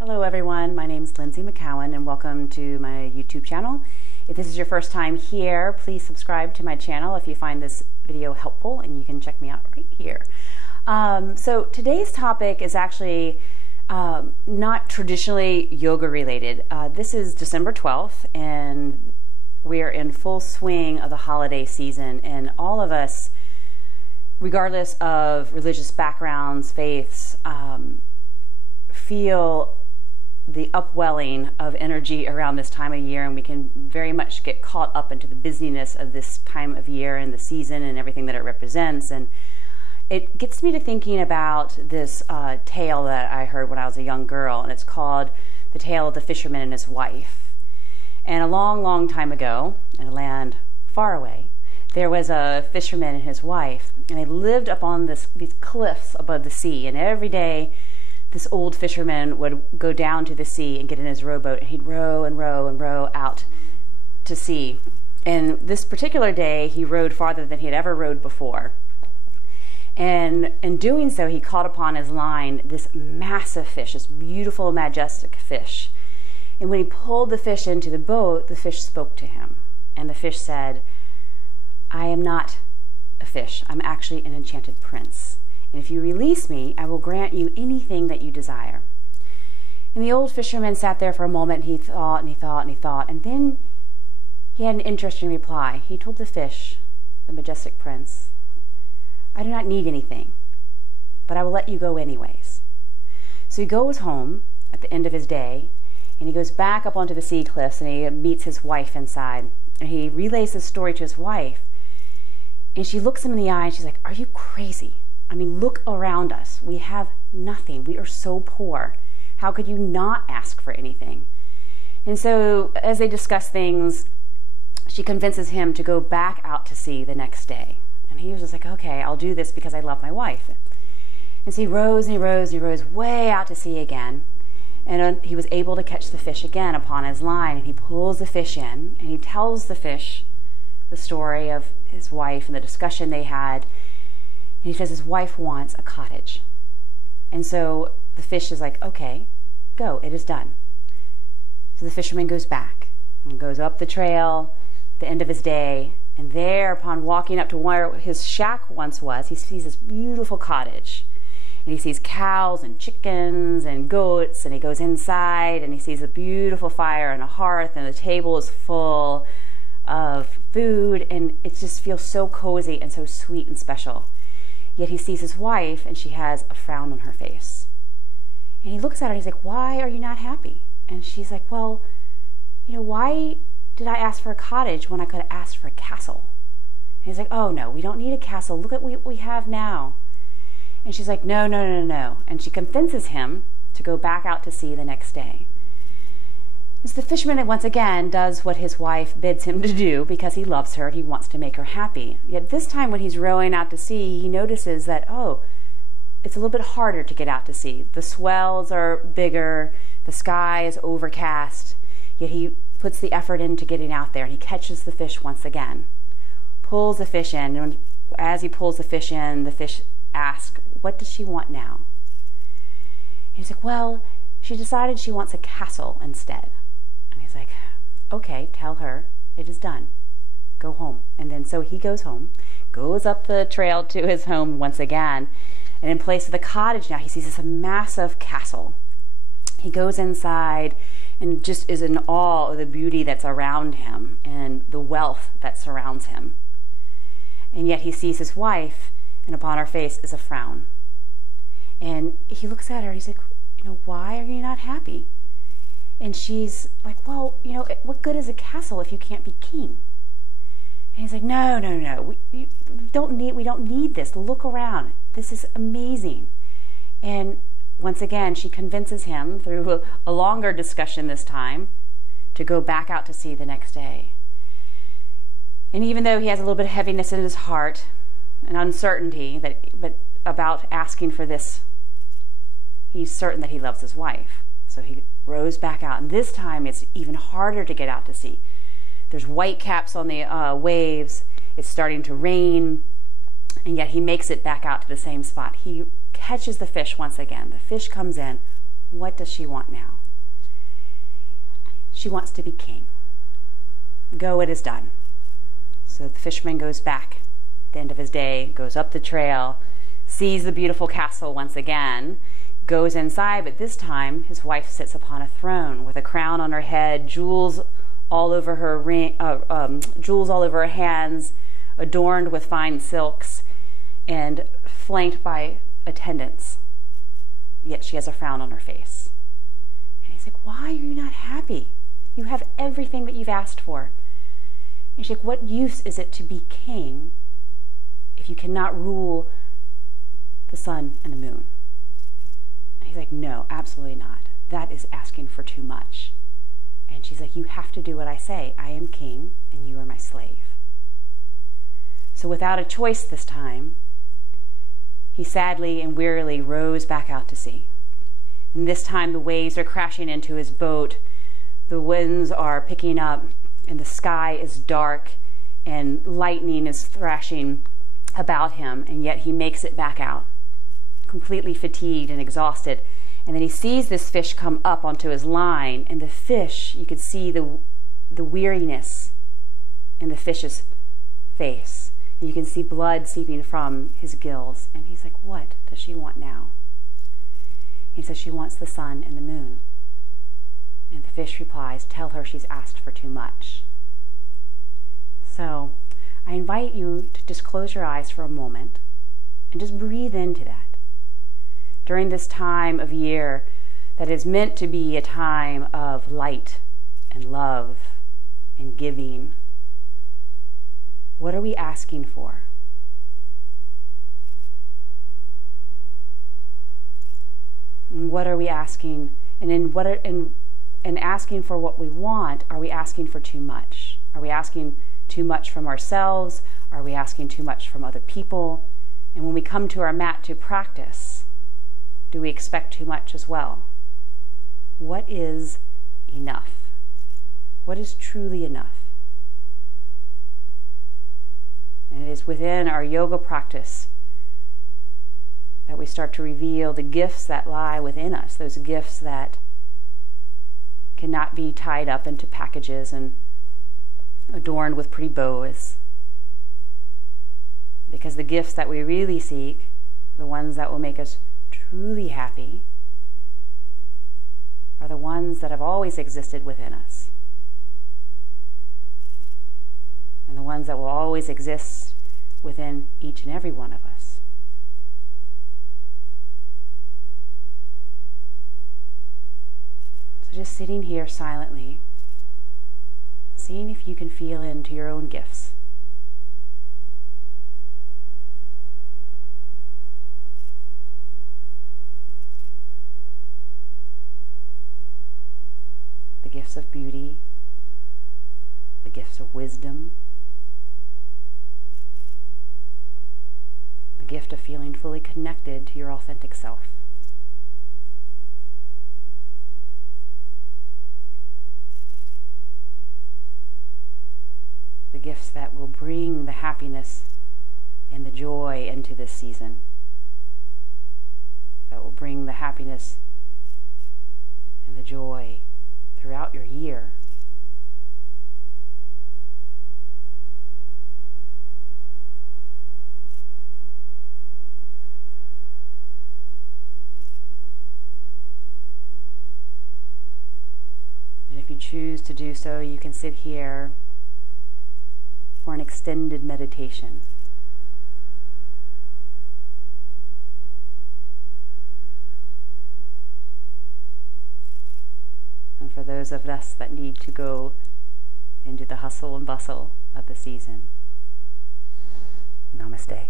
Hello everyone, my name is Lindsay McCowan and welcome to my YouTube channel. If this is your first time here, please subscribe to my channel if you find this video helpful, and you can check me out right here. So today's topic is actually not traditionally yoga related. This is December 12th and we're in full swing of the holiday season, and all of us, regardless of religious backgrounds, faiths, feel the upwelling of energy around this time of year, and we can very much get caught up into the busyness of this time of year and the season and everything that it represents. And it gets me to thinking about this tale that I heard when I was a young girl, and it's called The Tale of the Fisherman and His Wife. And a long, long time ago, in a land far away, there was a fisherman and his wife, and they lived up on these cliffs above the sea, and every day this old fisherman would go down to the sea and get in his rowboat, and he'd row and row and row out to sea. And this particular day, he rowed farther than he had ever rowed before. And in doing so, he caught upon his line this massive fish, this beautiful, majestic fish. And when he pulled the fish into the boat, the fish spoke to him. And the fish said, "I am not a fish. I'm actually an enchanted prince. And if you release me, I will grant you anything that you desire." And the old fisherman sat there for a moment, and he thought and he thought and he thought, and then he had an interesting reply. He told the fish, the majestic prince, "I do not need anything, but I will let you go anyways." So he goes home at the end of his day, and he goes back up onto the sea cliffs, and he meets his wife inside, and he relays this story to his wife, and she looks him in the eye, and she's like, "Are you crazy? I mean, look around us. We have nothing. We are so poor. How could you not ask for anything?" And so as they discuss things, she convinces him to go back out to sea the next day. And he was just like, "Okay, I'll do this because I love my wife." And so he rows and he rows and he rows way out to sea again. And he was able to catch the fish again upon his line. And he pulls the fish in, and he tells the fish the story of his wife and the discussion they had. And he says his wife wants a cottage. And so the fish is like, "Okay, go, it is done." So the fisherman goes back and goes up the trail at the end of his day. And there, upon walking up to where his shack once was, he sees this beautiful cottage. And he sees cows and chickens and goats, and he goes inside and he sees a beautiful fire and a hearth, and the table is full of food, and it just feels so cozy and so sweet and special. Yet he sees his wife, and she has a frown on her face. And he looks at her and he's like, "Why are you not happy?" And she's like, "Well, why did I ask for a cottage when I could have asked for a castle?" And he's like, "Oh no, we don't need a castle. Look at what we have now." And she's like, "No, no, no, no." And she convinces him to go back out to sea the next day. And so the fisherman once again does what his wife bids him to do because he loves her and he wants to make her happy. Yet this time when he's rowing out to sea, he notices that, it's a little bit harder to get out to sea. The swells are bigger, the sky is overcast, yet he puts the effort into getting out there, and he catches the fish once again, pulls the fish in, and as he pulls the fish in, the fish asks, "What does she want now?" And he's like, "Well, she decided she wants a castle instead." And he's like, "Okay, tell her it is done. Go home." And then so he goes home, goes up the trail to his home once again, and in place of the cottage now, he sees this massive castle. He goes inside and just is in awe of the beauty that's around him and the wealth that surrounds him. And yet he sees his wife, and upon her face is a frown. And he looks at her and he's like, "Why are you not happy?" And she's like, "Well, what good is a castle if you can't be king?" And he's like, "No, no, no. We don't need this. Look around. This is amazing." And once again, she convinces him through a longer discussion this time to go back out to sea the next day. And even though he has a little bit of heaviness in his heart and uncertainty but about asking for this, he's certain that he loves his wife. So he rows back out, and this time it's even harder to get out to sea. There's white caps on the waves. It's starting to rain, and yet he makes it back out to the same spot. He catches the fish once again. The fish comes in What does she want now? She wants to be king. Go, it is done. So the fisherman goes back at the end of his day, goes up the trail, sees the beautiful castle once again, goes inside, but this time his wife sits upon a throne with a crown on her head, jewels all over her jewels all over her hands, adorned with fine silks, and flanked by attendants. Yet she has a frown on her face. And he's like, why are you not happy? You have everything that you've asked for. And she's like, what use is it to be king if you cannot rule the sun and the moon? And he's like, no, absolutely not. That is asking for too much. And she's like, you have to do what I say. I am king and you are my slave. So without a choice this time, he sadly and wearily rows back out to sea. And this time the waves are crashing into his boat, the winds are picking up, and the sky is dark, and lightning is thrashing about him, and yet he makes it back out, completely fatigued and exhausted. And then he sees this fish come up onto his line, and the fish, you could see the weariness in the fish's face. And you can see blood seeping from his gills. And he's like, what does she want now? He says she wants the sun and the moon. And the fish replies, tell her she's asked for too much. So I invite you to just close your eyes for a moment and just breathe into that. During this time of year that is meant to be a time of light and love and giving, what are we asking for? And what are we asking? And in asking for what we want, are we asking for too much? Are we asking too much from ourselves? Are we asking too much from other people? And when we come to our mat to practice, do we expect too much as well? What is enough? What is truly enough? And it is within our yoga practice that we start to reveal the gifts that lie within us, those gifts that cannot be tied up into packages and adorned with pretty bows. Because the gifts that we really seek, the ones that will make us truly happy, are the ones that have always existed within us. And the ones that will always exist within each and every one of us. So just sitting here silently, seeing if you can feel into your own gifts. The gifts of beauty, the gifts of wisdom, the gift of feeling fully connected to your authentic self. The gifts that will bring the happiness and the joy into this season, that will bring the happiness and the joy throughout your year. And if you choose to do so, you can sit here for an extended meditation. And for those of us that need to go into the hustle and bustle of the season, namaste.